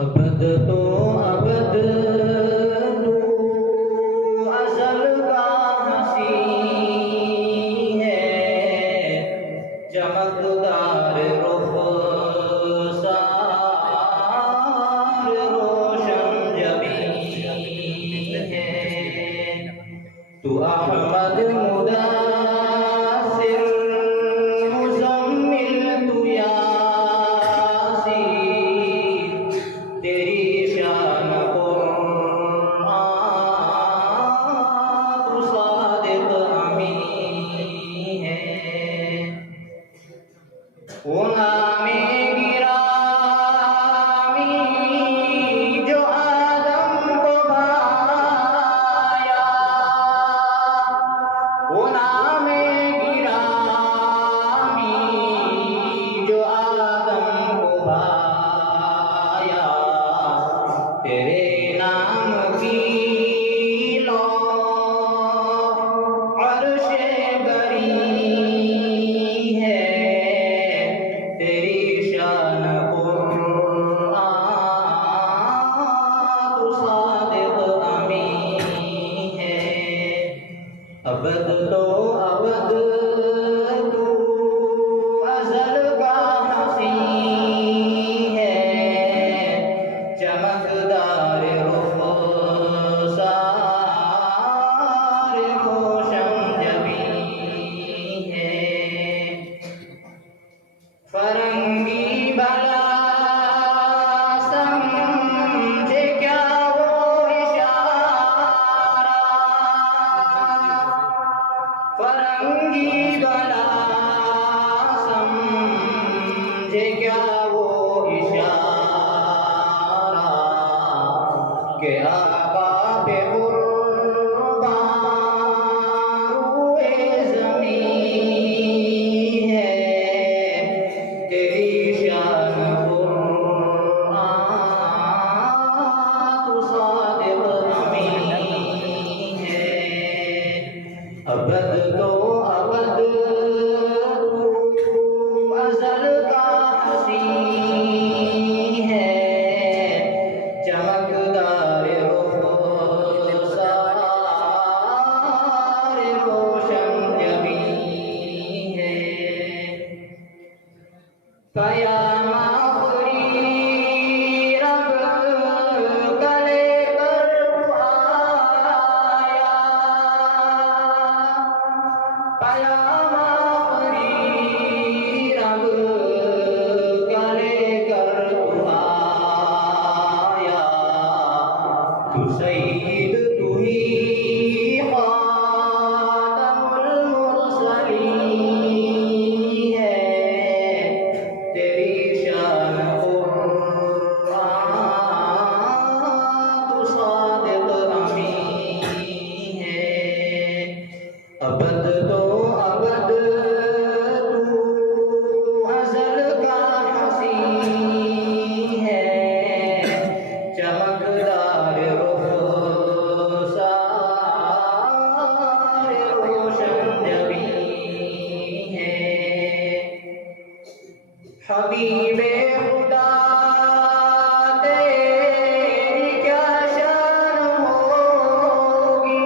ابد تو ابد تو ازل کا ہنسی ہے، چمکدار رخ سار روشن جبین ہے، تو احمد مدثر مزمل تو یاسین، تیری شان قرآن تو صادق امین ہے، وہ نام گرامی جو آدم کو بھایا، وہ نام گرامی جو آدم کو بھایا، تیرے نام کی لو عرش بری ہے، تیری شان قرآن تو صادق امین ہے، ابد تو ابد تو ازل کا ہنسی ہے، چمکدار رخ سار روشن جبین ہے، فرنگی بلا سمجھے کیا وہ اشارہ، فرنگی بلا سمجھے کیا وہ اشارہ، کہ آقا پہ قربان روئے زمین ہے، تیری شان قرآن تو صادق امین ہے، ابد تو ابد تو ازل کا ہنسی ہے، چمکدار رخ سار روشن جبین ہے، قیام آخری رب گلے کر آیا، قیام آخری رب گلے کر آیا، تو سید تو ہی خاتم المرسلین ہے، تیری شان قرآن تو صادق امین ہے، ابد تو ابد تو ازل کا ہنسی ہے، چمکدار رخ سار روشن جبین ہے، حبیب خدا تیری کیا شان ہوگی،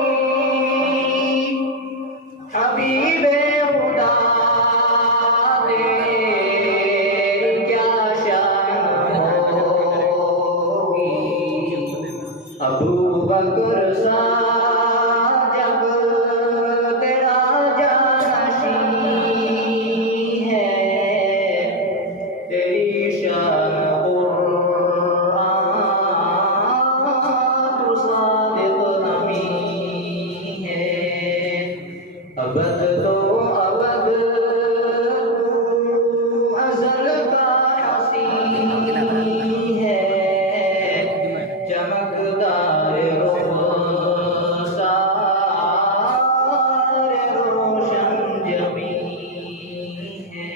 حبیب خدا تیری کیا شان ہوگی، ابو بکر سا جب تیرا جانشین ہے، تیری شان قرآن تو صادق امین ہے، ابد تو ابد تو ازل کا ہنسی ہے، چمکدار رخ سار روشن جبین ہے۔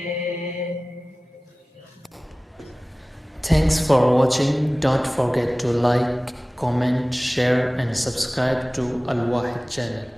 Thanks for watching. Don't forget to like, comment, share and subscribe to Al Wahid channel.